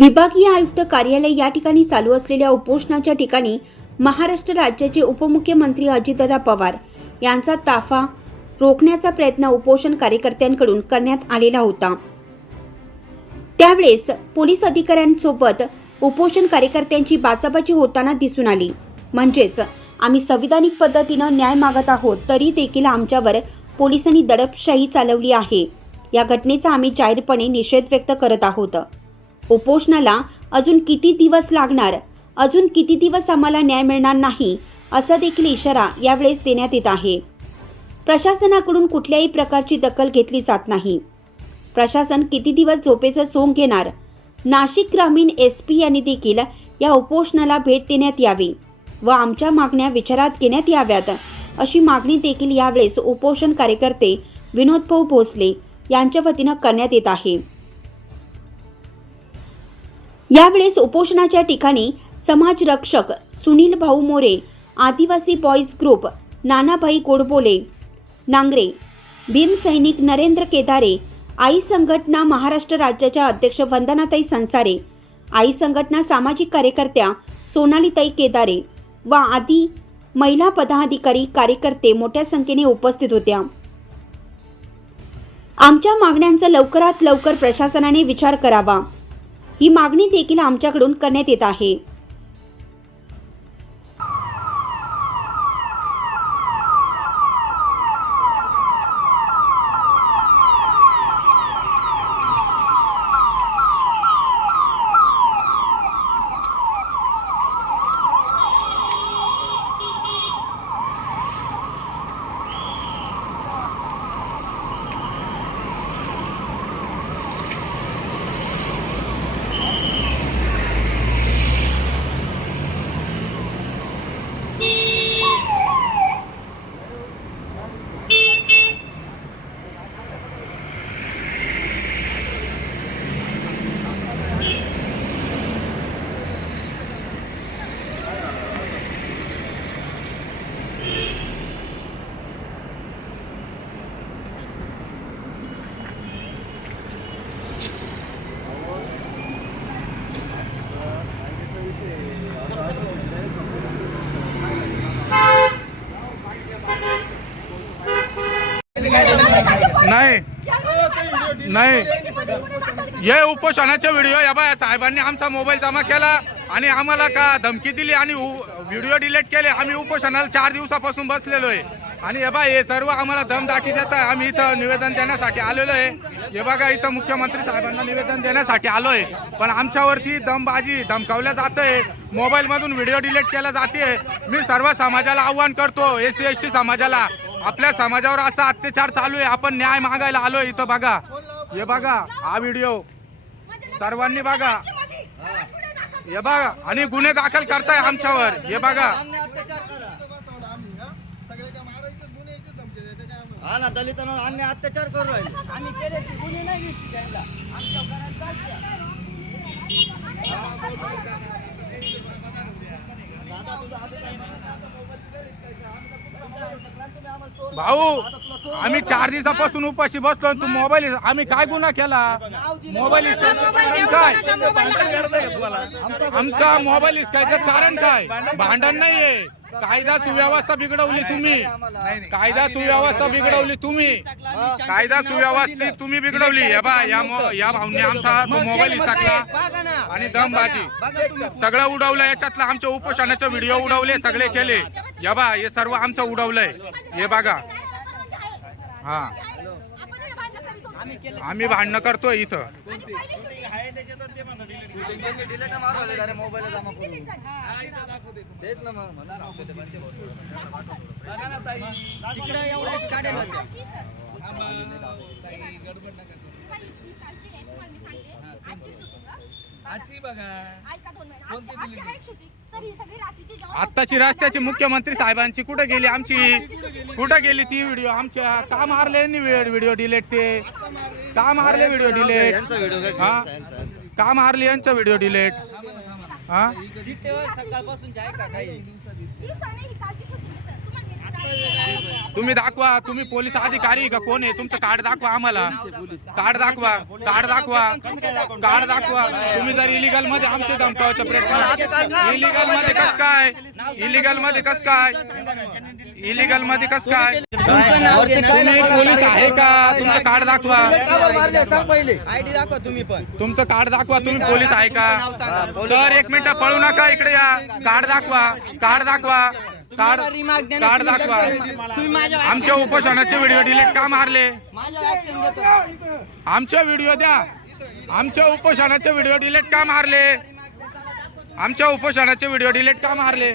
विभागीय आयुक्त कार्यालय या ठिकाणी चालू असलेल्या उपोषणाच्या ठिकाणी महाराष्ट्र राज्याचे उपमुख्यमंत्री अजितदादा पवार यांचा ताफा रोखण्याचा प्रयत्न उपोषण कार्यकर्त्यांकडून करण्यात आलेला होता. त्यावेळेस पोलीस अधिकाऱ्यांसोबत उपोषण कार्यकर्त्यांची बाचाबाची होताना दिसून आली. म्हणजेच आम्ही संविधानिक पद्धतीनं न्याय मागत आहोत तरी देखील आमच्यावर पोलिसांनी दडपशाही चालवली आहे. या घटनेचा आम्ही जाहीरपणे निषेध व्यक्त करत आहोत. उपोषणाला अजून किती दिवस लागणार? अजून किती दिवस आम्हाला न्याय मिळणार नाही? असा देखील इशारा यावेळेस देण्यात येत आहे. प्रशासनाकडून कुठल्याही प्रकारची दखल घेतली जात नाही. प्रशासन किती दिवस झोपेचं सोंग घेणार? नाशिक ग्रामीण एस पी यांनी देखील या उपोषणाला भेट देण्यात यावी व आमच्या मागण्या विचारात घेण्यात याव्यात अशी मागणी देखील यावेळेस उपोषण कार्यकर्ते विनोद भाऊ भोसले यांच्या वतीनं करण्यात येत आहे. यावेळेस उपोषणाच्या ठिकाणी समाजरक्षक सुनील भाऊ मोरे आदिवासी बॉईज ग्रुप नानाभाई गोडबोले नांगरे भीमसैनिक नरेंद्र केदारे आई संघटना महाराष्ट्र राज्याच्या अध्यक्ष वंदनाताई संसारे आई संघटना सामाजिक कार्यकर्त्या सोनालीताई केदारे व आदी महिला पदाधिकारी कार्यकर्ते मोठ्या संख्येने उपस्थित होत्या. आमच्या मागण्यांचा लवकरात लवकर प्रशासनाने विचार करावा. ही मागणी देखील आमच्याकडून करण्यात येत आहे. नाही. नाही. हे उपोषणाचे व्हिडिओ या बाया साहेबांनी आमचा मोबाईल जमा केला आणि आम्हाला का धमकी दिली आणि व्हिडिओ डिलीट केले. आम्ही उपोषणाला चार दिवसापासून बसलेलो आहे. आणि हे बा हे सर्व आम्हाला दमदाटी देत आहे. आम्ही इथं निवेदन देण्यासाठी आलेलो आहे. हे बघा इथं मुख्यमंत्री साहेबांना निवेदन देण्यासाठी आलो आहे. पण आमच्यावरती दमबाजी धमकावल्या जात आहे. मोबाईलमधून व्हिडिओ डिलीट केला जाते. मी सर्व समाजाला आव्हान करतो एस सी एस टी समाजाला. आपल्या समाजावर असा अत्याचार चालू आहे. आपण न्याय मागायला आलोय इथं बघा. हे बघा हा व्हिडिओ. सर्वांनी बघा. हे बघा आणि गुन्हे दाखल करताय आमच्यावर. हे बघा. हा ना दलितांवर अन्य अत्याचार करू राहिले. आम्ही केले ते गुन्हे नाही दिसते त्यांना. आमच्या घरात दादा, तुझा अधिकार मला आता मोबाईल दिलेलीच काय काय? आम्ही तर कुठं जायचं नाही. तुम्ही आम्हाला चोर भाऊ आम्ही चार दिवसापासून उपाशी बसलो तू मोबाईल आम्ही काय गुन्हा केला मोबाईल काय आमचा मोबाईल हिसकायचं कारण काय भांडण नाहीये कायदा सुव्यवस्था बिघडवली तुम्ही कायदा सुव्यवस्था बिघडवली तुम्ही कायदा सुव्यवस्था तुम्ही बिघडवली हे बा या या भाऊने आमचा मोबाईल हिसकला आणि दमबाजी सगळं उडवलं याच्यातलं आमच्या उपोषणाचे व्हिडिओ उडवले सगळे केले या बा हे सर्व आमचं उडवलंय. हे बघा. हा. आम्ही भांडणं करतोय इथं. त्यांनी डिलेट मारू राहिले आत्ताची रस्त्याची मुख्यमंत्री साहेबांची कुठे गेली आमची? कुठे गेली ती व्हिडिओ आमच्या का मारले व्हिडिओ डिलेट ते? का मारले व्हिडिओ डिलेट यांचा व्हिडिओ काय? हा. का मारले यांचं व्हिडिओ डिलेट हा जिथे सकाळपासून आहे का काही तुम्ही दाखवा तुम्ही पोलीस अधिकारी का कोण आहे? तुमचं कार्ड दाखवा आम्हाला. कार्ड दाखवा कार्ड दाखवा कार्ड दाखवा. तुम्ही जर इलिगलमध्ये आमचे धमकावायचं प्रयत्न इलिगलमध्ये कस काय? इलिगलमध्ये कस काय? इलिगलमध्ये कस काय? तुम्ही पोलीस आहे का? तुमचं कार्ड दाखवा. आयडी दाखवा तुम्ही पण. तुमचं कार्ड दाखवा तुम्ही पोलीस आहे का? सर एक मिनिट पळू नका इकडे या. कार्ड दाखवा कार्ड दाखवा. कार्ड कार्ड दाखवा. तुम्ही माझ्या आमच्या उपोषणाचे व्हिडिओ डिलीट का मारले? माझ्या ऍक्शन घेतो आमचे व्हिडिओ द्या. आमच्या उपोषणाचे व्हिडिओ डिलीट का मारले? आमच्या उपोषणाचे व्हिडिओ डिलीट का मारले?